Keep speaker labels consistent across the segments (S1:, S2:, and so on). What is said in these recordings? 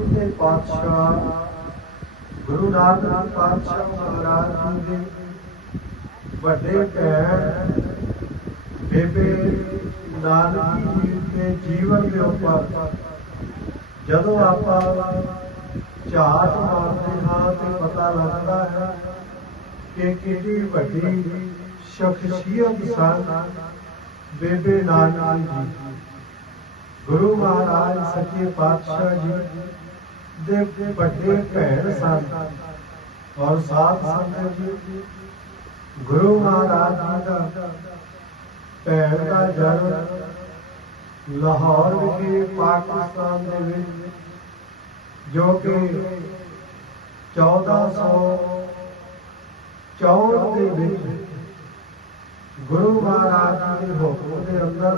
S1: ਪਹਿਲੇ ਪਾਤਸ਼ਾਹ ਗੁਰੂ ਨਾਨਕ ਪਾਤਸ਼ਾਹ ਮਹਾਰਾਜ ਜੀ ਦੇ ਵੱਡੇ ਭੈਣ ਬੇਬੇ ਨਾਨਕੀ ਜੀ ਦੇ ਜੀਵਨ ਦੇ ਉੱਪਰ ਜਦੋਂ ਆਪਾਂ ਝਾਤ ਮਾਰਦੇ ਹਾਂ ਤੇ ਪਤਾ ਲੱਗਦਾ ਹੈ ਕਿ ਕਿੰਨੀ ਵੱਡੀ ਸ਼ਖਸੀਅਤ ਸਨ ਬੇਬੇ ਨਾਨਕੀ ਜੀ ਗੁਰੂ ਮਹਾਰਾਜ ਸੱਚੇ ਪਾਤਸ਼ਾਹ ਜੀ ਦੇ ਵੱਡੇ ਭੈਣ ਸਨ। ਔਰ ਸਾਧ ਸੰਗਤ ਜੀ, ਗੁਰੂ ਮਹਾਰਾਜ ਜੀ ਦਾ ਭੈਣ ਦਾ ਜਨਮ ਲਾਹੌਰ ਵਿਖੇ ਪਾਕਿਸਤਾਨ ਦੇ ਵਿੱਚ, ਜੋ ਕਿ 1464 ਦੇ ਵਿੱਚ ਗੁਰੂ ਮਹਾਰਾਜ ਦੇ ਹੁਕਮ ਦੇ ਅੰਦਰ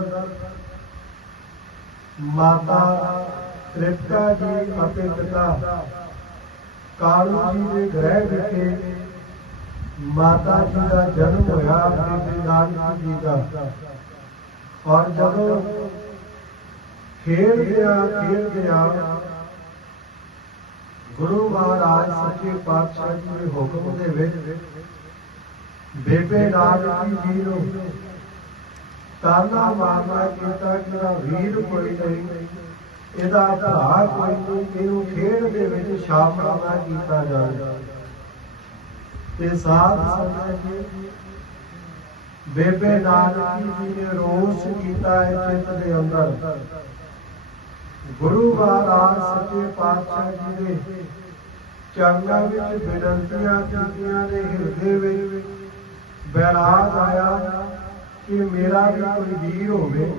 S1: ਮਾਤਾ ਤ੍ਰਿਪਤਾ ਜੀ ਅਤੇ ਪਿਤਾ। ਕਾਲੂ ਜੀ ਦੇ ਗ੍ਰਹਿ ਵਿਖੇ ਮਾਤਾ ਜੀ ਦਾ ਜਨਮ ਹੋਇਆ ਬੀਬੀ ਨਾਨਕੀ ਜੀ ਦਾ। ਔਰ ਜਦੋਂ ਖੇਡ ਗਿਆ ਗੁਰੂ ਮਹਾਰਾਜ ਸੱਚੇ ਪਾਤਸ਼ਾਹ ਜੀ ਦੇ ਹੁਕਮ ਦੇ ਵਿੱਚ ਬੇਬੇ ਨਾਨਕੀ ਜੀ ਨੂੰ ਤਾਨਾ ਮਾਰਨਾ ਕੀਤਾ ਕਿ ਇਹਦਾ ਵੀਰ ਕੋਈ ਨਹੀਂ ਇਹਦਾ ਭਰਾ ਕੋਈ ਇਹਨੂੰ ਖੇਡ ਦੇ ਵਿੱਚ ਸ਼ਾਮਲ ਨਾ ਕੀਤਾ ਜਾਵੇ। ਤੇ ਸਾਧ ਸੰਗਤ ਬੇਬੇ ਨਾਨਕੀ ਜੀ ਨੇ ਰੋਸ ਕੀਤਾ ਹੈ ਚਿੱਤ ਦੇ ਅੰਦਰ। ਗੁਰੂ ਮਹਾਰਾਜ ਸੱਚੇ ਪਾਤਸ਼ਾਹ ਜੀ ਦੇ ਚਰਨਾਂ ਵਿੱਚ ਬੇਨਤੀਆਂ ਕੀਤੀਆਂ ਨੇ, ਹਿਰਦੇ ਵਿੱਚ ਬੈਰਾਗ ਆਇਆ ਕਿ ਮੇਰਾ ਵੀ ਕੋਈ ਵੀਰ ਹੋਵੇ।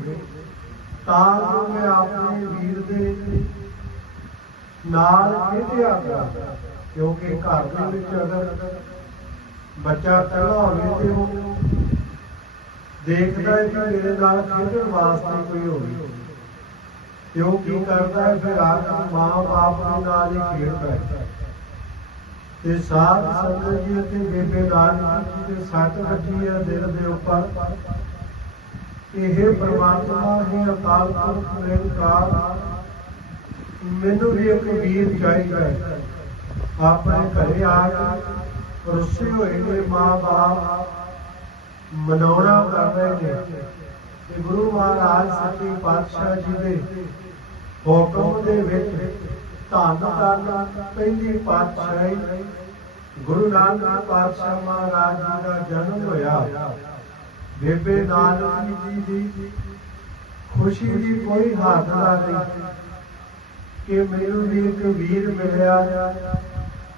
S1: ਤਾਂ ਜੋ ਮੈਂ ਆਪਣੇ ਵੀਰ ਦੇ ਨਾਲ ਖੇਡਿਆ ਕਰਾਂ ਕਿਉਂਕਿ ਘਰ ਦੇ ਵਿੱਚ ਅਗਰ ਬੱਚਾ ਪਹਿਲਾ ਹੋਵੇ ਤੇ ਉਹ ਦੇਖਦਾ ਹੈ ਕਿ ਮੇਰੇ ਨਾਲ ਖੇਡਣ ਵਾਸਤੇ ਕੋਈ ਹੋਵੇ। ਤੇ ਉਹ ਕੀ ਕਰਦਾ ਹੈ? ਫਿਰ ਆ ਕੇ ਮਾਂ ਬਾਪ ਦੇ ਨਾਲ ਹੀ ਖੇਡਦਾ ਹੈ। ਤੇ ਸਾਧ ਸੰਗਤ ਜੀ ਅਤੇ ਬੇਬੇ ਨਾਨਕੀ ਜੀ ਦੇ ਸੱਚ ਵੱਜੀ ਹੈ ਦਿਲ ਦੇ ਉੱਪਰ। ਇਹ ਪਰਮਾਤਮਾ ਹੀ ਅਕਾਲ ਪੁਰਖ ਨਿਰੰਕਾਰ ਮੈਨੂੰ ਵੀ ਇੱਕ ਵੀਰ ਚਾਹੀਦਾ ਹੈ। ਆਪਣੇ ਘਰੇ ਆ ਕੇ ਰੁੱਸੇ ਹੋਏ ਨੇ ਮਾਂ-ਬਾਪ ਮਨਾਉਣਾ ਕਰ ਰਹੇ ਨੇ। ਤੇ ਗੁਰੂ ਮਹਾਰਾਜ ਸੱਚੇ ਪਾਤਸ਼ਾਹ ਜੀ ਦੇ ਹੁਕਮ ਦੇ ਵਿੱਚ ਧੰਨ ਧੰਨ ਪਹਿਲੀ ਪਾਤਸ਼ਾਹੀ ਗੁਰੂ ਨਾਨਕ ਪਾਤਸ਼ਾਹ ਮਹਾਰਾਜ ਜੀ ਦਾ ਜਨਮ ਹੋਇਆ। ਬੇਬੇ ਨਾਨਕੀ ਜੀ ਦੀ ਖੁਸ਼ੀ ਦੀ ਕੋਈ ਹੱਦ ਦਾ ਨਹੀਂ। ਕਿ ਮੈਨੂੰ ਵੀ ਇੱਕ ਵੀਰ ਮਿਲਿਆ,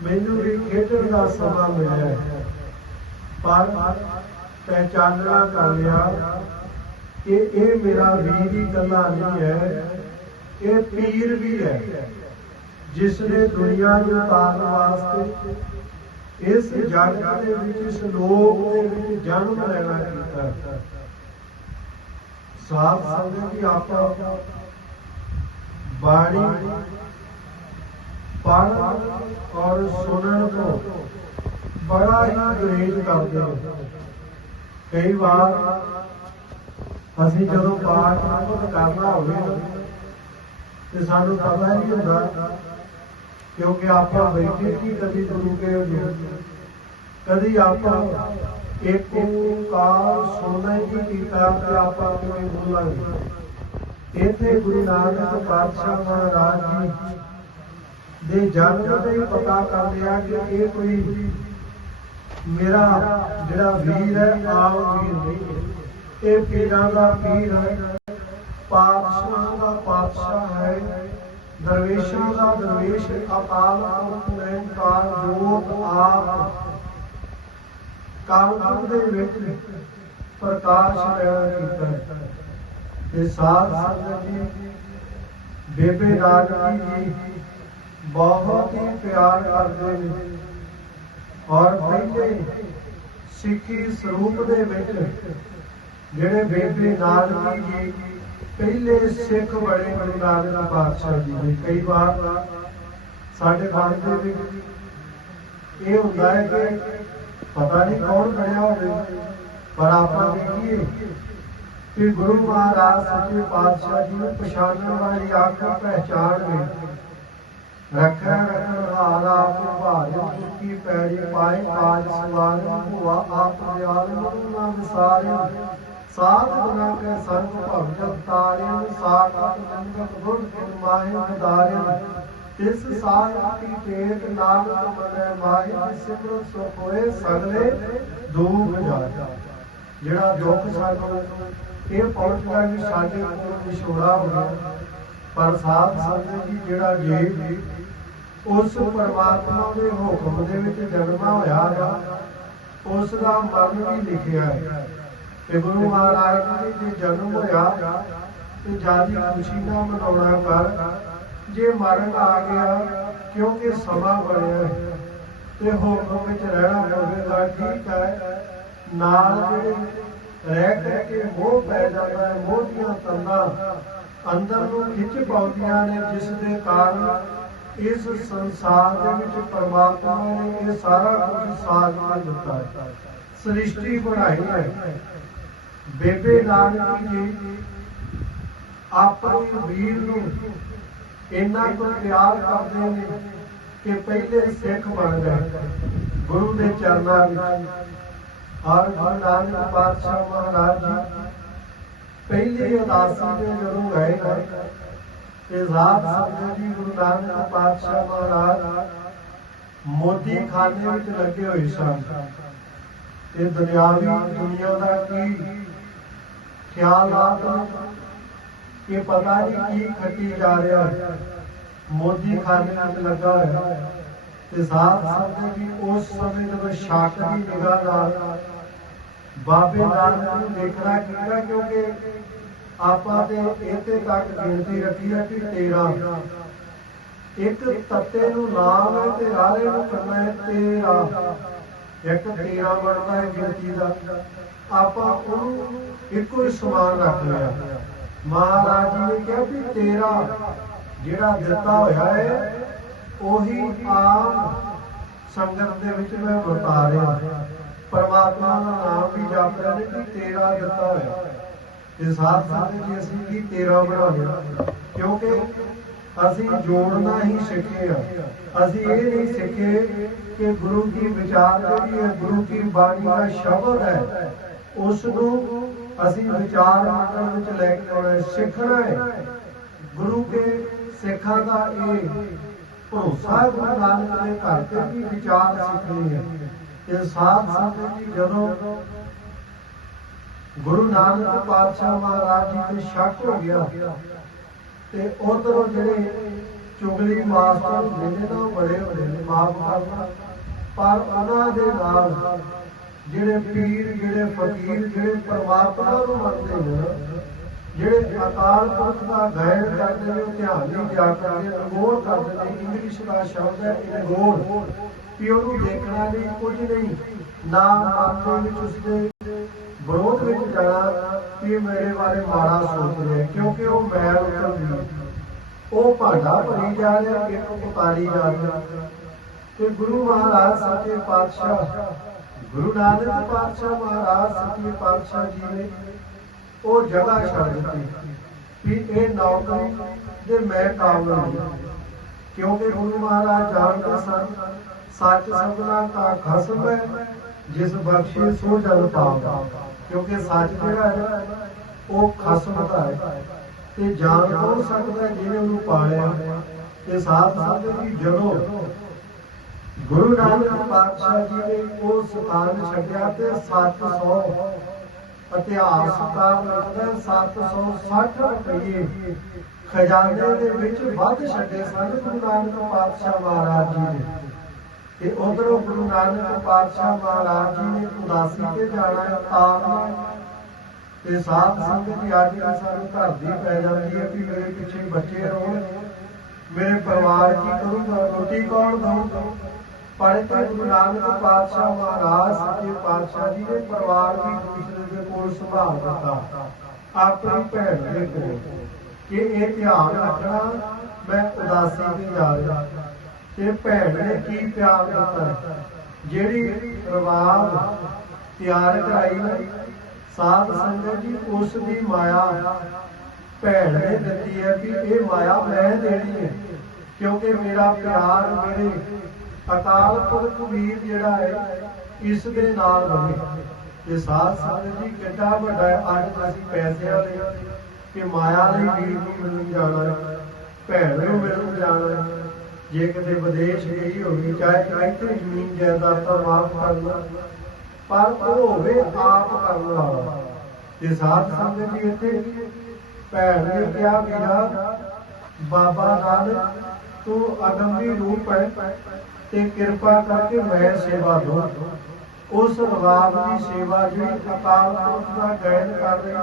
S1: ਮੈਨੂੰ ਵੀ ਖੇਡਣ ਦਾ ਸਮਾਂ ਮਿਲਿਆ। ਪਰ ਪਹਿਚਾਨਣਾ ਕਰ ਲਿਆ ਕਿ ਇਹ ਮੇਰਾ ਵੀਰ ਹੀ ਇਕੱਲਾ ਨਹੀਂ ਹੈ, ਇਹ ਪੀਰ ਵੀ ਹੈ ਜਿਸ ਨੇ ਦੁਨੀਆ ਨੂੰ ਤਾਰਨ ਵਾਸਤੇ ਇਸ ਜਗਤ ਦੇ ਵਿੱਚ ਇਸ ਲੋਕ ਦੇ ਵਿੱਚ ਜਨਮ ਲੈਣਾ ਕੀਤਾ ਸਾਧ ਸੰਗਤ ਦੀ ਆਪਾਂ ਬਾਣੀ ਪੜ੍ਹ ਔਰ ਸੁਣਨ ਤੋਂ ਬੜਾ ਹੀ ਗਰੇਜ ਕਰਦੇ ਹਾਂ। ਕਈ ਵਾਰ ਅਸੀਂ ਜਦੋਂ ਪਾਠ ਨਾਮਕ ਕਰਨਾ ਹੋਵੇ ਤੇ ਸਾਨੂੰ ਪਤਾ ਨਹੀਂ ਹੁੰਦਾ ਕਿਉਂਕਿ ਆਪਾਂ ਬੈਠੇ ਕੀ ਕਦੀ ਗੁਰੂ ਕੇ ਕਦੀ ਆਪਾਂ ਇੱਕ ਓੰਕਾਰ ਸੁਣਨਾ ਹੀ ਕੀਤਾ, ਤੇ ਆਪਾਂ ਕਿਵੇਂ ਬੋਲਾਂਗੇ ਇੱਥੇ ਗੁਰੂ ਨਾਨਕ ਪਾਤਸ਼ਾਹ ਮਹਾਰਾਜ ਜੀ ਦੇ ਜਨਮ ਦਾ ਹੀ ਪਤਾ ਕਰ ਲਿਆ ਕਿ ਇਹ ਕੋਈ ਮੇਰਾ ਜਿਹੜਾ ਵੀਰ ਹੈ, ਆਪ ਵੀਰ ਨਹੀਂ ਹੈ। ਇਹ ਪੀਰਾਂ ਦਾ ਪੀਰ ਹੈ, ਪਾਤਸ਼ਾਹ ਦਾ ਪਾਤਸ਼ਾਹ ਹੈ, ਦਰਵੇਸ਼ਾਂ ਦਾ ਦਰਵੇਸ਼, ਅਕਾਲ ਪੁਰਖ, ਨਿਰੰਕਾਰ ਜੋਤ ਆਪ ਕਾਲਪੁਰ ਦੇ ਵਿੱਚ ਪ੍ਰਕਾਸ਼ ਪੈਦਾ ਕੀਤਾ ਹੈ। ਤੇ ਸਾਧ ਸੰਗਤ ਜੀ, ਬੇਬੇ ਨਾਨਕੀ ਜੀ ਬਹੁਤ ਹੀ ਪਿਆਰ ਕਰਦੇ ਨੇ ਔਰ ਪਹਿਲੇ ਸਿੱਖੀ ਸਰੂਪ ਦੇ ਵਿੱਚ ਜਿਹੜੇ ਬੇਬੇ ਨਾਨਕੀ ਜੀ, ਪਹਿਲੇ ਸਿੱਖ ਬੜੇ ਗੁਰੂ ਨਾਨਕ ਪਾਤਸ਼ਾਹ ਜੀ ਦੇ ਕਈ ਵਾਰ ਸਾਡੇ ਮਨ ਦੇ ਵਿੱਚ ਇਹ ਹੁੰਦਾ ਹੈ ਕਿ ਪਤਾ ਨਹੀਂ ਕੌਣ ਖੜਿਆ ਹੋਵੇ, ਪਰ ਆਪਾਂ ਦੇਖੀਏ ਕਿ ਗੁਰੂ ਮਹਾਰਾਜ ਸੱਚੇ ਪਾਤਸ਼ਾਹ ਜੀ ਨੂੰ ਪਛਾਣਨ ਵਾਲੀ ਅੱਖ ਪਹਿਚਾਣ ਨੇ ਰੱਖਣ ਰੱਖਣ ਵਾਲਾ ਆਪ ਭਾਜਨ ਕੀ ਪੈੜੀ ਪਾਏ ਆਜ ਸਵਾਲ ਹੁਆ ਆਪ ਦਿਆਲ ਮਨ ਨਾ ਵਿਸਾਰਿਓ ਸਾਧ ਗੁਰਾਂ ਕੇ ਸਰਬ ਭਗਤ ਤਾਰਿਓ ਸਾਖਤ ਜੰਗਤ ਗੁਰ ਮਾਹਿ ਉਦਾਰਿਓ ਤਿਸ ਸਾਧ ਕੀ ਪੇਟ ਨਾਨਕ ਮਨੈ ਮਾਹਿ ਸਿਮਰ ਸੁਖ ਹੋਏ ਸਗਲੇ ਦੁਖ ਜਾਏ। ਜਿਹੜਾ ਦੁੱਖ ਸਾਨੂੰ ਇਹ ਪਹੁੰਚਦਾ ਵੀ ਸਾਡੇ ਕੋਲ ਵਿਛੋੜਾ ਹੋ ਪਰ ਸਾਧ ਸੰਗਤ ਜੀ ਜਿਹੜਾ ਜੀ, ਉਸ ਪਰਮਾਤਮਾ ਦੇ ਹੁਕਮ ਦੇ ਵਿੱਚ ਜਨਮਾ ਹੋਇਆ ਹੈ, ਉਸ ਦਾ ਮਰਨ ਵੀ ਲਿਖਿਆ ਹੈ। ਤੇ ਗੁਰੂ ਮਹਾਰਾਜ ਜੀ ਦੇ ਜਨਮ ਹੋਇਆ, ਤੇ ਜਿਆਦੀ ਖੁਸ਼ੀ ਨਾਲ ਮਨਾਉਣਾ ਕਰ ਜੇ ਮਰਨ ਆ ਗਿਆ, ਕਿਉਂਕਿ ਸਮਾਂ ਬਣਿਆ ਹੈ, ਤੇ ਹੁਕਮ ਵਿੱਚ ਰਹਿਣਾ ਪਵੇਗਾ ਠੀਕ ਹੈ। ਨਾਲ ਜਿਹੜੇ ਰਹਿ ਰਹਿ ਮੋਹ ਪੈ ਜਾਂਦਾ ਹੈ, ਮੋਹ ਦੀਆਂ ਤੰਦਾਂ ਅੰਦਰ ਨੂੰ ਖਿੱਚ ਪਾਉਂਦੀਆਂ ਨੇ, ਜਿਸ ਦੇ ਕਾਰਨ ਇਸ ਸੰਸਾਰ ਦੇ ਵਿੱਚ ਪਰਮਾਤਮਾ ਨੇ ਇਹ ਸਾਰਾ ਕੁਝ ਸਾਜ ਕੇ ਦਿੱਤਾ ਹੈ। ਸ੍ਰਿਸ਼ਟੀ ਬਣਾਈ ਹੈ। ਬੇਬੇ ਨਾਨਕ ਜੀ, ਆਪਣੀ ਵੀਰ ਨੂੰ ਇੰਨਾ ਕੁ ਪਿਆਰ ਕਰਦੇ ਨੇ ਕਿ ਪਹਿਲੇ ਸਿੱਖ ਬਣ ਗਏ। ਗੁਰੂ ਦੇ ਚਰਨਾਂ ਵਿੱਚ। ਔਰ ਗੁਰੂ ਨਾਨਕ ਪਾਤਸ਼ਾਹ ਮਹਾਰਾਜ ਜੀ ਪਹਿਲੀ ਉਦਾਸੀ ਦੇ ਜਦੋਂ ਗਏ ਨੇ, ਤੇ ਰਾਤ ਸੰਗਤ ਜੀ ਗੁਰੂ ਨਾਨਕ ਪਾਤਸ਼ਾਹ ਮਹਾਰਾਜ ਮੋਦੀ ਖਾਨੇ ਵਿੱਚ ਲੱਗੇ ਹੋਏ ਸਨ। ਤੇ ਦੁਨਿਆਵੀ ਦੁਨੀਆ ਦਾ ਕੀ ਖਿਆਲਾਤ ਇਹ ਪਤਾ ਨਹੀਂ ਕੀ ਖੱਟੀ ਜਾ ਰਿਹਾ। ਹੈ ਮੋਦੀ ਖਾਨੇ ਵਿੱਚ ਲੱਗਾ ਹੋਇਆ। ਹੈ। ਤੇ ਸਾਧ ਸੰਗਤ ਜੀ ਉਸ ਸਮੇਂ ਜਦੋਂ ਸ਼ੱਕ ਦੀ ਨਿਗਾਹ ਨਾਲ ਬਾਬੇ ਨਾਨਕ ਨੂੰ ਦੇਖਣਾ ਕੀਤਾ, ਕਿਉਂਕਿ ਆਪਾਂ ਤੇ ਇੱਥੇ ਤੱਕ ਗਿਣਤੀ ਰੱਖੀ ਹੈ ਕਿ 13 ਇੱਕ ਤੱਤੇ ਨੂੰ ਨਾਮ ਹੈ ਤੇ ਰਾਲੇ ਨੂੰ ਕਰਨਾ ਹੈ ਤੇਰਾ। ਇੱਕ 13 ਬਣਦਾ ਹੈ ਗਿਣਤੀ ਦਾ। ਆਪਾਂ ਉਹਨੂੰ ਇੱਕੋ ਹੀ ਸਮਾਨ ਰੱਖ ਲਿਆ। ਮਹਾਰਾਜ ਜੀ ਨੇ ਕਿਹਾ ਵੀ ਤੇਰਾ ਜਿਹੜਾ ਦਿੱਤਾ ਹੋਇਆ ਹੈ, ਉਹੀ ਆਮ ਸੰਗਤ ਦੇ ਵਿੱਚ ਮੈਂ ਵਰਤਾ ਰਿਹਾ। ਪਰਮਾਤਮਾ ਦਾ ਨਾਮ ਵੀ ਜਪ ਰਹੇ ਕਿ ਤੇਰਾ ਦਿੱਤਾ ਹੋਇਆ। ਤੇ ਸਾਥ ਸਾਥ ਜੀ ਅਸੀਂ ਕੀ ਤੇਰਾ ਬਣਾ ਲਿਆ। ਕਿਉਂਕਿ ਅਸੀਂ ਜੋੜਨਾ ਹੀ ਸਿੱਖੇ ਆ। ਅਸੀਂ ਇਹ ਨਹੀਂ ਸਿੱਖੇ ਕਿ ਗੁਰੂ ਕੀ ਵਿਚਾਰ ਜਿਹੜੀ ਹੈ ਗੁਰੂ ਕੀ ਬਾਣੀ ਦਾ ਸ਼ਬਦ ਹੈ ਉਸ ਨੂੰ ਅਸੀਂ ਵਿਚਾਰ ਮੰਡਲ ਵਿੱਚ ਲੈ ਕੇ ਸਿੱਖਣਾ ਹੈ। ਗੁਰੂ ਕੇ ਸਿੱਖਾਂ ਦਾ ਇਹ ਭਰੋਸਾ ਹੈ, ਗੁਰੂ ਨਾਨਕ ਦੇ ਘਰ ਤੇ ਵੀ ਵਿਚਾਰ ਸਿੱਖਣੀ ਹੈ। ਤੇ ਸਾਧ ਸੰਗਤ ਜੀ, ਜਦੋਂ ਗੁਰੂ ਨਾਨਕ ਪਾਤਸ਼ਾਹ ਮਹਾਰਾਜ ਜੀ ਤੇ ਸ਼ੱਕ ਹੋ ਗਿਆ, ਤੇ ਉਧਰੋਂ ਜਿਹੜੇ ਚੁਗਲੀ ਮਾਸਟਰ ਹੁੰਦੇ ਨੇ ਨਾ, ਉਹ ਬੜੇ ਹੁੰਦੇ ਨੇ ਮਾਫ ਕਰਨਾ ਪਰ ਉਹਨਾਂ ਦੇ ਨਾਲ ਜਿਹੜੇ ਪੀਰ, ਜਿਹੜੇ ਫਕੀਰ, ਜਿਹੜੇ ਪਰਮਾਤਮਾ ਨੂੰ ਮੰਨਦੇ ਨੇ, ਜਿਹੜੇ ਅਕਾਲ ਪੁਰਖ ਦਾ ਗਾਇਨ ਕਰਦੇ ਨੇ, ਉਹ ਧਿਆਨ ਨਹੀਂ ਦਿਆ ਕਰਦੇ ਅਗੋਰ ਕਰਦੇ ਨੇ ਇੰਗਲਿਸ਼ ਦਾ ਸ਼ਬਦ ਹੈ ਇਗਨੋਰ ਕਿ ਉਹਨੂੰ ਦੇਖਣਾ ਨਹੀਂ ਕੁਝ ਨਹੀਂ। ਨਾ ਮਨ ਵਿੱਚ ਉਸਦੇ ਵਿਰੋਧ ਵਿੱਚ ਜਾਣਾ ਕਿ ਮੇਰੇ ਬਾਰੇ ਮਾੜਾ ਸੋਚ ਰਿਹਾ ਕਿਉਂਕਿ ਉਹ ਮੈਲ ਉਤਰਦੀ ਉਹ ਭਾਂਡਾ ਭਰੀ ਜਾ ਰਿਹਾ ਕਿ ਉਹ ਉਤਾਰੀ ਜਾ ਰਿਹਾ। ਤੇ ਗੁਰੂ ਮਹਾਰਾਜ ਸੱਚੇ ਪਾਤਸ਼ਾਹ ਗੁਰੂ ਨਾਨਕ ਪਾਤਸ਼ਾਹ ਮਹਾਰਾਜ ਸੱਚੇ ਪਾਤਸ਼ਾਹ ਜੀ ਨੇ ਉਹ ਜਗ੍ਹਾ ਛੱਡ ਦਿੱਤੀ ਵੀ ਇਹ ਨੌਕਰੀ ਦੇ ਮੈਂ ਕਾਬਲ ਨਹੀਂ ਕਿਉਂਕਿ ਗੁਰੂ ਮਹਾਰਾਜ ਜਾਣਦੇ ਸਨ, ਸੱਚ ਸਭਨਾ ਦਾ ਖਸਮ ਹੈ, ਜਿਸ ਬਖਸ਼ੇ ਸੋ ਜਲ ਪਾਉਂਦਾ ਕਿਉਂਕਿ ਸੱਚ ਜਿਹੜਾ ਹੈ, ਉਹ ਖਸਮ ਦਾ ਹੈ। ਤੇ ਜਾਣ ਕੌਣ ਸਕਦਾ ਜਿਹਨੇ ਉਹਨੂੰ ਪਾਲਿਆ? ਤੇ ਸਾਥ ਸਾਥ ਜੀ ਜਦੋਂ ਗੁਰੂ ਨਾਨਕ ਪਾਤਸ਼ਾਹ ਜੀ ਨੇ ਉਹ ਸਥਾਨ ਛੱਡਿਆ ਤੇ 700 ਇਤਿਹਾਸਕਾਰ ਲਿਖਦਾ 760 ਰੁਪਏ ਖਜ਼ਾਨੇ ਦੇ ਵਿੱਚ ਵੱਧ ਛੱਡੇ ਸਨ ਗੁਰੂ ਨਾਨਕ ਪਾਤਸ਼ਾਹ ਮਹਾਰਾਜ ਜੀ ਨੇ। ਤੇ ਉਧਰੋਂ ਗੁਰੂ ਨਾਨਕ ਪਾਤਸ਼ਾਹ ਮਹਾਰਾਜ ਜੀ ਨੇ ਉਦਾਸੀ ਤੇ ਜਾਣਾ ਹੈ, ਤੇ ਸਾਧ ਸੰਗਤ ਦੀ ਅੱਜ ਸਾਨੂੰ ਘਰ ਦੀ ਪੈ ਜਾਂਦੀ ਹੈ ਕਿ ਮੇਰੇ ਪਿੱਛੇ ਬੱਚੇ ਰੋਣ ਮੇਰੇ ਪਰਿਵਾਰ ਕੀ ਕਰੂਗਾ, ਰੋਟੀ ਕੌਣ ਦਊਗਾ ਪਰ ਤੇ ਗੁਰੂ ਨਾਨਕ ਪਾਤਸ਼ਾਹ ਮਹਾਰਾਜ ਸੱਚੇ ਪਾਤਸ਼ਾਹ ਜੀ ਦੇ ਪਰਿਵਾਰ ਦੀ ਦੂਸਰੇ ਦੇ ਕੋਲ ਸੰਭਾਲ ਦਿੱਤਾ। ਆਪਣੀ ਭੈਣ ਦੇ ਕੋਲ। ਕਿ ਇਹ ਧਿਆਨ ਰੱਖਣਾ ਮੈਂ ਉਦਾਸੀ ਤੇ ਜਾ ਤੇ ਭੈਣ ਨੇ ਕੀ ਪਿਆਰ ਦਿੱਤਾ? ਜਿਹੜੀ ਰਵਾਬ ਤਿਆਰ ਕਰਾਈ ਨਾ ਸਾਧ ਸੰਗਤ ਜੀ, ਉਸ ਦੀ ਮਾਇਆ। ਭੈਣ ਨੇ ਦਿੱਤੀ ਹੈ ਕਿ ਇਹ ਮਾਇਆ ਮੈਂ ਦੇਣੀ ਹੈ, ਕਿਉਂਕਿ ਮੇਰਾ ਪਿਆਰ ਮੇਰੇ ਅਕਾਲ ਪੁਰਖ ਵੀਰ ਜਿਹੜਾ ਹੈ, ਇਸ ਦੇ ਨਾਲ ਰਹੇ ਤੇ ਸਾਧ ਸੰਗਤ ਜੀ, ਕਿੰਨਾ ਵੱਡਾ ਅੱਜ ਅਸੀਂ ਪੈਸਿਆਂ ਦੇ ਕਿ ਮਾਇਆ ਲਈ ਵੀਰ ਨੂੰ ਮਿਲਣ ਜਾਣਾ। ਭੈਣ ਨੂੰ ਮਿਲਣ ਜਾਣਾ। ਜੇ ਕਿਤੇ ਵਿਦੇਸ਼ ਗਈ ਹੋਵੇ, ਚਾਹੇ ਇੱਥੇ ਜ਼ਮੀਨ ਜਾਇਦਾਦਾਂ ਮਾਫ ਕਰਨਾ ਪਰ ਉਹ ਹੋਵੇ ਆਪ ਕਰਨ ਵਾਲਾ। ਤੇ ਸਾਧ ਸੰਗਤ ਜੀ ਇੱਥੇ ਭੈਣ ਨੇ ਕਿਹਾ ਵੀਰਾ ਬਾਬਾ ਨਾਨਕ, ਤੂੰ ਅਗੰਮੀ ਰੂਪ ਹੈ ਤੇ ਕਿਰਪਾ ਕਰਕੇ ਮੈਂ ਸੇਵਾ ਦੋ ਉਸ ਰਵਾਬ ਦੀ ਸੇਵਾ ਜਿਹੜੀ ਅਕਾਲ ਪੁਰਖ ਦਾ ਗਾਇਨ ਕਰ ਰਹੀ,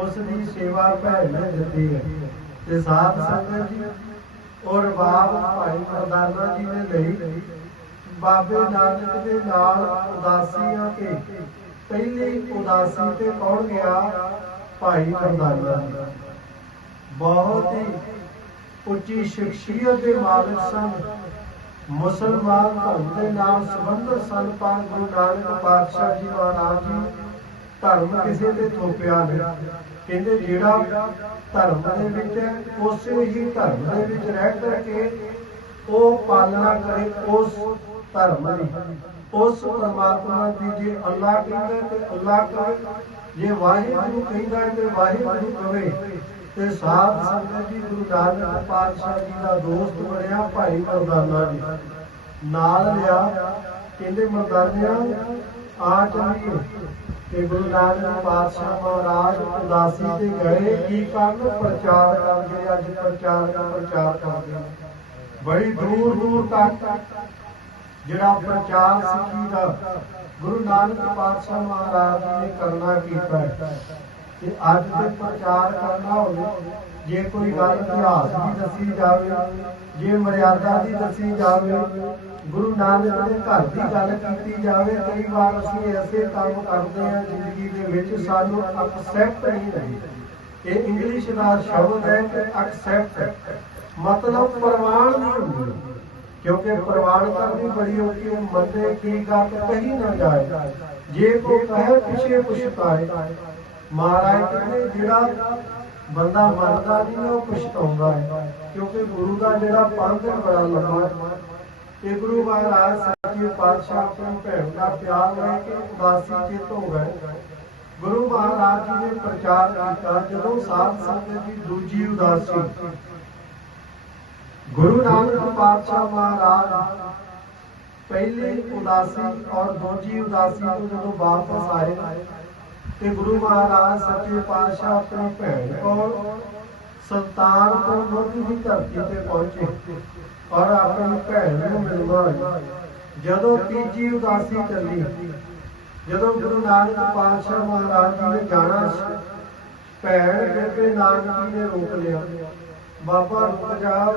S1: ਉਸ ਦੀ ਸੇਵਾ ਭੈਣ ਨੇ ਦਿੱਤੀ ਹੈ। ਤੇ ਸਾਧ ਸੰਗਤ ਜੀ ਔਰ ਬਾਬ ਭਾਈ ਮਰਦਾਨਾ ਜੀ ਨੇ ਲਈ ਬਾਬੇ ਨਾਨਕ ਦੇ ਨਾਲ ਉਦਾਸੀਆਂ ਕੇ ਪਹਿਲੀ ਉਦਾਸੀ ਤੇ ਕੌਣ ਗਿਆ? ਭਾਈ ਮਰਦਾਨਾ ਜੀ। ਬਹੁਤ ਹੀ ਉੱਚੀ ਸ਼ਖਸੀਅਤ ਦੇ ਮਾਲਕ ਸਨ। ਮੁਸਲਮਾਨ ਧਰਮ ਦੇ ਨਾਲ ਸੰਬੰਧਿਤ ਸਨ, ਪਰ ਗੁਰੂ ਨਾਨਕ ਪਾਤਸ਼ਾਹ ਜੀ ਮਹਾਰਾਜ ਜੀ, ਧਰਮ ਕਿਸੇ ਤੇ ਥੋਪਿਆ ਨਹੀਂ। ਕਹਿੰਦੇ ਜਿਹੜਾ ਧਰਮ ਦੇ ਵਿੱਚ ਹੈ, ਉਸੇ ਹੀ ਧਰਮ ਦੇ ਵਿੱਚ ਰਹਿ ਕਰਕੇ ਉਹ ਪਾਲਣਾ ਕਰੇ, ਉਸ ਧਰਮ ਦੀ। ਉਸ ਪਰਮਾਤਮਾ ਦੀ ਜੇ ਅੱਲਾਹ ਕਹਿੰਦਾ ਤੇ ਅੱਲਾਹ ਕਰੇ, ਜੇ ਵਾਹਿਗੁਰੂ ਕਹਿੰਦਾ ਤੇ ਵਾਹਿਗੁਰੂ ਕਵੇ ਤੇ ਸਾਧ ਸੰਗਤ ਜੀ, ਗੁਰੂ ਨਾਨਕ ਪਾਤਸ਼ਾਹ ਜੀ ਦਾ ਦੋਸਤ ਬਣਿਆ ਭਾਈ ਮਰਦਾਨਾ ਜੀ। ਨਾਲ ਲਿਆ, ਕਹਿੰਦੇ ਮਰਦਾਨਿਆਂ, ਆ ਚੱਲੀਏ। ਤੇ ਗੁਰੂ ਨਾਨਕ ਪਾਤਸ਼ਾਹ ਮਹਾਰਾਜ ਉਦਾਸੀ ਤੇ ਗਏ, ਕੀ ਕਰਨ? ਪ੍ਰਚਾਰ ਕਰਦੇ, ਅੱਜ ਪ੍ਰਚਾਰ ਦਾ ਪ੍ਰਚਾਰ ਕਰਦੇ। ਬੜੀ ਦੂਰ ਦੂਰ ਤੱਕ ਜਿਹੜਾ ਪ੍ਰਚਾਰ ਸਿੱਖੀ ਦਾ ਗੁਰੂ ਨਾਨਕ ਪਾਤਸ਼ਾਹ ਮਹਾਰਾਜ ਨੇ ਕਰਨਾ ਕੀਤਾ ਤੇ ਅੱਜ ਦੇ ਪ੍ਰਚਾਰ ਕਰਨਾ ਹੋਵੇ, ਜੇ ਕੋਈ ਗੱਲ ਇਤਿਹਾਸ ਦੀ ਦੱਸੀ ਜਾਵੇ, ਜੇ ਮਰਿਆਦਾ ਦੀ ਦੱਸੀ ਜਾਵੇ, ਗੁਰੂ ਨਾਨਕ ਦੇ ਘਰ ਦੀ ਗੱਲ ਕੀਤੀ ਜਾਵੇ, ਕਈ ਵਾਰ ਅਸੀਂ ਐਸੇ ਕੰਮ ਕਰਦੇ ਹਾਂ ਜ਼ਿੰਦਗੀ ਦੇ ਵਿੱਚ ਸਾਨੂੰ ਅਕਸੈਪਟ ਨਹੀਂ ਰਹੀ। ਇਹ ਇੰਗਲਿਸ਼ ਦਾ ਸ਼ਬਦ ਹੈ ਕਿ ਅਕਸੈਪਟ ਮਤਲਬ ਪ੍ਰਵਾਨ ਨਹੀਂ ਹੁੰਦੀ, ਕਿਉਂਕਿ ਪ੍ਰਵਾਨ ਕਰਨੀ ਬੜੀ ਔਖੀ ਹੈ ਮੰਦੇ ਕੀ ਗੱਲ ਕਹੀ ਨਾ ਜਾਏ। ਜੇ ਕੋ ਕਹੇ, ਪਿਛੇ ਪੁਛਤਾਏ ਮਹਾਰਾਜ ਕਹਿੰਦੇ ਜਿਹੜਾ ਬੰਦਾ ਮਰਦਾ ਨਹੀਂ, ਉਹ ਪਛਤਾਉਂਦਾ ਹੈ, ਕਿਉਂਕਿ ਗੁਰੂ ਦਾ ਜਿਹੜਾ ਪੰਥ ਬੜਾ ਲੰਮਾ ਹੈ। ਇਹ ਗੁਰੂ ਮਹਾਰਾਜ ਸੱਚੇ ਪਾਤਸ਼ਾਹ ਆਪਣੀ ਭੈਣ ਦਾ ਪਿਆਰ ਲੈ ਕੇ ਉਦਾਸੀ ਚਿਤ ਹੋ ਗਏ। ਗੁਰੂ ਮਹਾਰਾਜ ਜੀ ਨੇ ਪ੍ਰਚਾਰ ਕੀਤਾ, ਜਦੋਂ ਸਾਧ ਸੰਗਤ ਦੀ ਦੂਜੀ ਉਦਾਸੀ। ਗੁਰੂ ਨਾਨਕ ਪਾਤਸ਼ਾਹ ਮਹਾਰਾਜ ਪਹਿਲੀ ਉਦਾਸੀ ਔਰ ਦੂਜੀ ਉਦਾਸੀ ਤੋਂ ਜਦੋਂ ਵਾਪਸ ਆਏ ਤੇ ਗੁਰੂ ਮਹਾਰਾਜ ਸੱਚੇ ਪਾਤਸ਼ਾਹ ਆਪਣੀ ਭੈਣ ਕੋਲ ਸੁਲਤਾਨਪੁਰ ਲੋਧੀ ਦੀ ਧਰਤੀ ਤੇ ਪਹੁੰਚੇ ਔਰ ਆਪਣੀ ਭੈਣ ਨੂੰ ਮਿਲਵਾ ਜਦੋਂ ਤੀਜੀ ਉਦਾਸੀ ਚੱਲੀ, ਜਦੋਂ ਗੁਰੂ ਨਾਨਕ ਪਾਤਸ਼ਾਹ ਮਹਾਰਾਜ ਜੀ ਨੇ ਜਾਣਾ ਸੀ, ਭੈਣ ਬੇਬੇ ਨਾਨਕ ਜੀ ਨੇ ਰੋਕ ਲਿਆ। ਬਾਬਾ ਰੁਕ ਜਾ,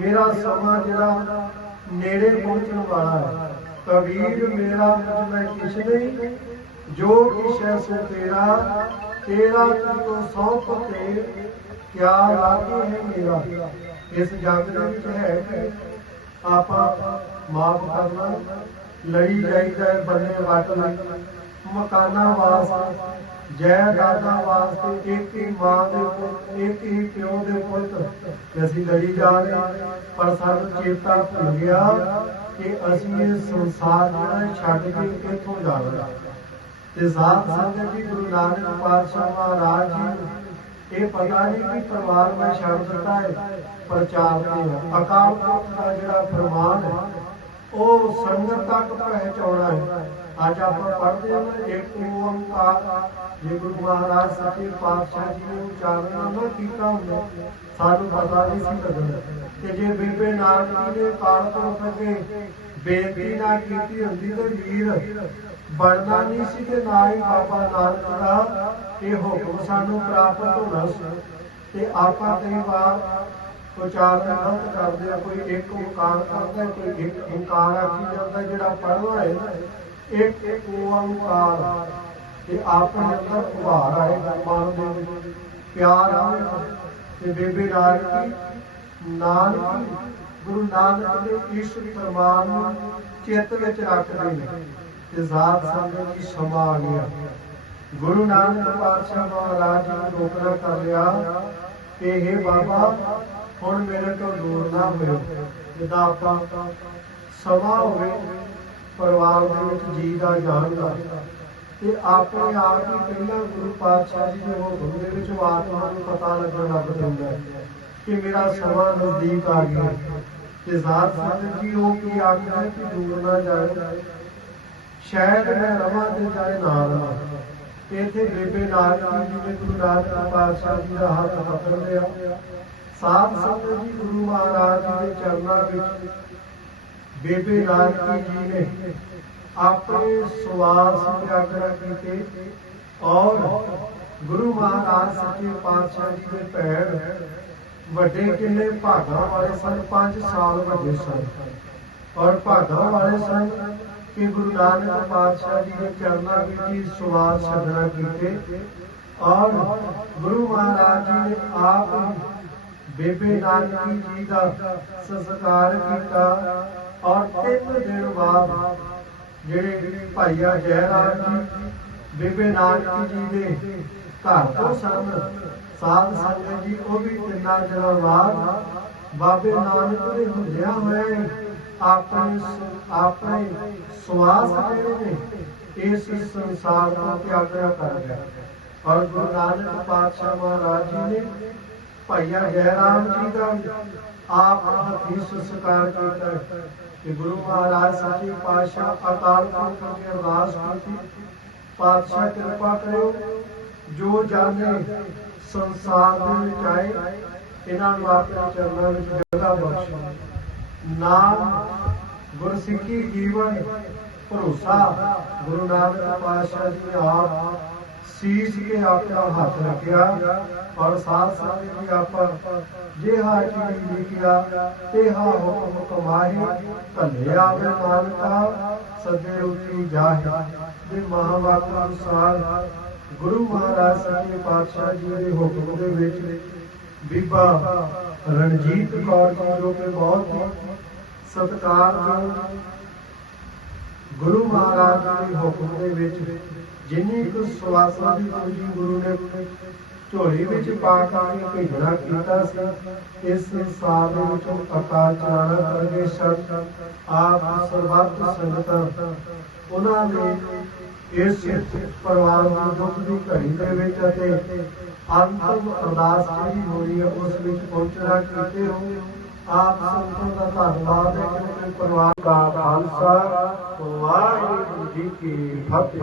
S1: ਮੇਰਾ ਸਮਾਂ ਜਿਹੜਾ ਨੇੜੇ ਪਹੁੰਚਣ ਵਾਲਾ ਹੈ। ਕਬੀਰ ਮੇਰਾ ਮੈਂ ਕਿਛ ਨਹੀਂ ਜੋ ਕਿਛੈ ਸੋ ਤੇਰਾ ਤੇਰਾ ਤੋ ਸੌਂਪ ਤੇ ਕਿਆ ਲਾਗੇ ਹੈ ਮੇਰਾ। ਇਸ ਜਗ ਦੇ ਵਿੱਚ ਹੈ। ਕਿ ਆਪਾਂ ਮਾਫ ਕਰਨਾ, ਲੜੀ ਜਾਈਦਾ ਬੰਨੇ ਵੱਟ ਲਈ ਮਕਾਨਾਂ ਵਾਸਤੇ ਜਾਇਦਾਦਾਂ ਵਾਸਤੇ, ਇੱਕ ਹੀ ਮਾਂ ਦੇ ਪੁੱਤ, ਇੱਕ ਹੀ ਪਿਓ ਦੇ ਪੁੱਤ। ਤੇ ਅਸੀਂ ਲੜੀ ਜਾ ਰਹੇ ਪਰ ਸਾਨੂੰ ਚੇਤਾ ਭੁੱਲ ਗਿਆ ਕਿ ਅਸੀਂ ਇਹ ਸੰਸਾਰ ਜਿਹੜਾ ਛੱਡ ਕੇ ਕਿੱਥੋਂ ਜਾਣਾ ਤੇ ਸਾਧ ਸੰਗਤ ਜੀ ਗੁਰੂ ਨਾਨਕ ਪਾਤਸ਼ਾਹ ਮਹਾਰਾਜ ਜੀ ਇਹ ਪਤਾ ਨਹੀਂ ਕਿ ਪਰਿਵਾਰ ਮੈਂ ਛੱਡ ਦਿੱਤਾ ਹੈ, ਪ੍ਰਚਾਰ ਤੇ ਅਕਾਲ ਪੁਰਖ ਦਾ ਜਿਹੜਾ ਫਰਮਾਨ ਹੈ, ਉਹ ਸੰਗਤ ਤੱਕ ਪਹੁੰਚਾਉਣਾ ਹੈ। ਅੱਜ ਆਪਾਂ ਪੜ੍ਹਦੇ ਹਾਂ ਇੱਕ ਓੰਕਾਰ ਜੇ ਗੁਰੂ ਮਹਾਰਾਜ ਸੱਚੇ ਪਾਤਸ਼ਾਹ ਜੀ ਨੂੰ ਉਚਾਰਨਾ ਨਾ ਕੀਤਾ ਹੁੰਦਾ, ਸਾਨੂੰ ਪਤਾ ਨਹੀਂ ਸੀ ਲੱਗਣਾ ਤੇ ਜੇ ਬੇਬੇ ਨਾਨਕ ਜੀ ਨੇ ਕਾਲ ਤੋਂ ਅੱਗੇ ਬੇਨਤੀ ਨਾ ਕੀਤੀ ਹੁੰਦੀ ਤਾਂ ਵੀਰ ਬਣਨਾ ਨਹੀਂ ਸੀ ਤੇ ਨਾ ਹੀ ਬਾਬਾ ਨਾਨਕ ਦਾ ਇਹ ਹੁਕਮ ਸਾਨੂੰ ਪ੍ਰਾਪਤ ਹੋਣਾ ਸੀ। ਤੇ ਆਪਾਂ ਕਈ ਵਾਰ ਉਚਾਰਨ ਗਲਤ ਕਰਦੇ ਆ, ਕੋਈ ਇੱਕ ਓੰਕਾਰ ਕਰਦਾ, ਕੋਈ ਇੱਕ ਓੰਕਾਰ ਆਖੀ ਜਾਂਦਾ, ਜਿਹੜਾ ਪੜ੍ਹਨਾ ਹੈ ਇੱਕ ਇੱਕ ਓੰਕਾਰ। ਤੇ ਆਪਣੇ ਅੰਦਰ ਉਭਾਰ ਆਏਗਾ ਮਨ ਦੇ ਵਿੱਚ। ਪਿਆਰ ਆਵੇਗਾ ਤੇ ਬੇਬੇ ਨਾਨਕੀ ਨਾਨਕੀ, ਗੁਰੂ ਨਾਨਕ ਦੇ ਇਸ ਫਰਮਾਨ ਨੂੰ ਚਿੱਤ ਵਿੱਚ ਰੱਖਦੇ ਨੇ। ਤੇ ਜ਼ਾਤ ਸੰਗਤ ਦੀ ਸਮਾ ਆ ਗਿਆ ਗੁਰੂ ਨਾਨਕ ਪਾਤਸ਼ਾਹ ਮਹਾਰਾਜ ਜੀ ਰੋਕਣਾ ਕਰ ਲਿਆ ਕਿ हे ਬਾਬਾ, ਹੁਣ ਮੇਰੇ ਤੋਂ ਦੂਰ ਨਾ ਹੋਇਓ। ਜਿੱਦਾਂ ਆਪਾਂ ਸਮਾਂ ਹੋਵੇ, ਪਰਿਵਾਰ ਦੇ ਵਿੱਚ ਜੀ ਦਾ ਜਾਣ ਦਾ, ਤੇ ਆਪਣੇ ਆਪ ਹੀ ਪਹਿਲਾਂ ਗੁਰੂ ਪਾਤਸ਼ਾਹ ਜੀ ਦੇ ਹੁਕਮ ਦੇ ਵਿੱਚ ਆਤਮਾ ਨੂੰ ਪਤਾ ਲੱਗਣ ਲੱਗ ਪੈਂਦਾ ਹੈ ਕਿ ਮੇਰਾ ਸਮਾਂ ਨਜ਼ਦੀਕ ਆ ਗਿਆ। ਤੇ ਜ਼ਾਤ ਸੰਗਤ ਜੀ ਉਹ ਕੀ ਆਖਦਾ ਕਿ ਦੂਰ ਨਾ ਜਾਏ ਸ਼ਾਇਦ ਮੈਂ ਰਵਾਂ ਤੇ ਜਾਏ ਨਾਲ। ਇੱਥੇ ਬੇਬੇ ਨਾਨਕ ਜੀ ਜਿਵੇਂ ਗੁਰੂ ਨਾਨਕ ਪਾਤਸ਼ਾਹ ਜੀ ਦਾ ਹੱਥ ਪਕੜ ਲਿਆ ਸਾਧ ਸੰਗਤ ਜੀ ਗੁਰੂ ਮਹਾਰਾਜ ਦੇ ਚਰਨਾਂ ਵਿੱਚ ਬੇਬੇ ਨਾਨਕ ਜੀ ਨੇ ਆਪਣੇ ਸਵਾਸ ਉਜਾਗਰ ਕੀਤੇ ਔਰ ਗੁਰੂ ਮਹਾਰਾਜ ਸੱਚੇ ਪਾਤਸ਼ਾਹ ਜੀ ਦੇ ਪੈਰ ਵੱਡੇ ਕਿੰਨੇ ਭਾਗਾਂ ਵਾਲੇ ਸਨ 5 ਸਾਲ ਵੱਡੇ ਸਨ। ਔਰ ਭਾਗਾਂ ਵਾਲੇ ਸਨ ਕਿ ਗੁਰੂ ਨਾਨਕ ਪਾਤਸ਼ਾਹ ਜੀ ਦੇ ਚਰਨਾਂ ਵਿੱਚ ਹੀ ਸਵਾਸ ਕੀਤੇ। ਔਰ ਗੁਰੂ ਮਹਾਰਾਜ ਜੀ ਨੇ ਆਪ ਬੇਬੇ ਨਾਨਕੀ ਜੀ ਦਾ ਸੰਸਕਾਰ ਕੀਤਾ। ਔਰ ਤਿੰਨ ਦਿਨ ਬਾਅਦ ਜਿਹੜੇ ਭਾਈਆ ਜੈਰਾਮ ਜੀ, ਬੇਬੇ ਨਾਨਕੀ ਜੀ ਦੇ ਘਰ ਤੋਂ ਸਨ, ਸਾਧ ਸੰਗਤ ਜੀ, ਉਹ ਵੀ ਤਿੰਨਾਂ ਦਿਨਾਂ ਬਾਅਦ ਬਾਬੇ ਨਾਨਕ ਦੇ ਹੁੰਦਿਆਂ ਹੋਏ ਆਪਣੇ ਆਪਣੇ ਸਵਾਸ ਜਿਹੜੇ ਨੇ ਇਸ ਸੰਸਾਰ ਤੋਂ ਤਿਆਗਿਆ ਕਰ ਗਏ ਔਰ ਗੁਰੂ ਨਾਨਕ ਪਾਤਸ਼ਾਹ ਮਹਾਰਾਜ ਜੀ ਨੇ ਭਾਈਆ ਜੈ ਜੀ ਦਾ ਆਪ ਹੱਥੀਂ ਸੰਸਕਾਰ ਕੀਤਾ। ਕਿ ਗੁਰੂ ਮਹਾਰਾਜ ਸੱਚੇ ਪਾਤਸ਼ਾਹ ਅਕਾਲ ਪੁਰਖ ਅੱਗੇ ਅਰਦਾਸ ਕੀਤੀ। ਪਾਤਸ਼ਾਹ ਕਿਰਪਾ ਕਰਿਓ, ਜੋ ਜਾਣੇ ਸੰਸਾਰ ਦੇ ਵਿੱਚ ਆਏ, ਇਹਨਾਂ ਨੂੰ ਆਪਣੇ ਚਰਨਾਂ ਵਿੱਚ ਜਗ੍ਹਾ ਬਖਸ਼ੋ। ਨਾਮ ਗੁਰਸਿੱਖੀ ਜੀਵਨ ਭਰੋਸਾ। ਗੁਰੂ ਨਾਨਕ ਪਾਤਸ਼ਾਹ ਜੀ ਨੇ ਆਪ ਸੀਸ ਕੇ ਆਪਣਾ ਹੱਥ ਰੱਖਿਆ। ਔਰ ਸਾਥ ਸਾਥ ਜੀ, ਆਪਾਂ ਜੇ ਹਾ ਜੀ ਲਿਖਿਆ ਤੇ ਹਾ ਹੁਕਮ ਕਮਾਹੀ ਭੱਲੇ ਆਵੇ ਮਾਨਤਾ ਸਦੇ ਉਤੀ ਜਾਹੇ ਦੇ ਮਹਾਵਾਕ ਅਨੁਸਾਰ ਗੁਰੂ ਮਹਾਰਾਜ ਸੱਚੇ ਪਾਤਸ਼ਾਹ ਜੀ ਦੇ ਹੁਕਮ ਦੇ ਵਿੱਚ ਬੀਬਾ ਰਣਜੀਤ ਕੌਰ ਜੀ, ਜੋ ਕਿ ਬਹੁਤ ਹੀ ਗੁਰੂ ਮਹਾਰਾਜ ਦੇ ਹੁਕਮ ਦੇ ਵਿੱਚ, ਜਿੰਨੀ ਕੁ ਸਵਾਸਾਂ ਦੀ ਪੂੰਜੀ ਗੁਰੂ ਨੇ ਝੋਲੀ ਵਿੱਚ ਪਾ ਕੇ ਭੇਜਣਾ ਕੀਤਾ ਸੀ, ਇਸ ਸੰਸਾਰ ਦੇ ਵਿੱਚ ਅਕਾਲ ਚਲਾਣਾ ਕਰਗੇ ਸ਼ਰਤ ਆਪ ਸਰਬੱਤ ਸੰਗਤਾਂ ਉਹਨਾਂ ਨੇ ਇਸ ਪਰਿਵਾਰ ਦੀ ਦੁੱਖ ਦੀ ਘੜੀ ਦੇ ਵਿੱਚ ਅਤੇ ਅੰਤਮ ਅਰਦਾਸ ਜਿਹੜੀ ਹੋਈ ਹੈ, ਉਸ ਵਿੱਚ ਪਹੁੰਚਣਾ ਕੀਤੇ ਹੋ। ਆਪ ਸੰਤਾਂ ਦਾ ਧੰਨਵਾਦ। ਹੈ ਕਿ ਪਰਿਵਾਰ ਦਾ ਖਾਲਸਾ ਵਾਹਿਗੁਰੂ ਜੀ ਕੀ ਫਤਿਹ।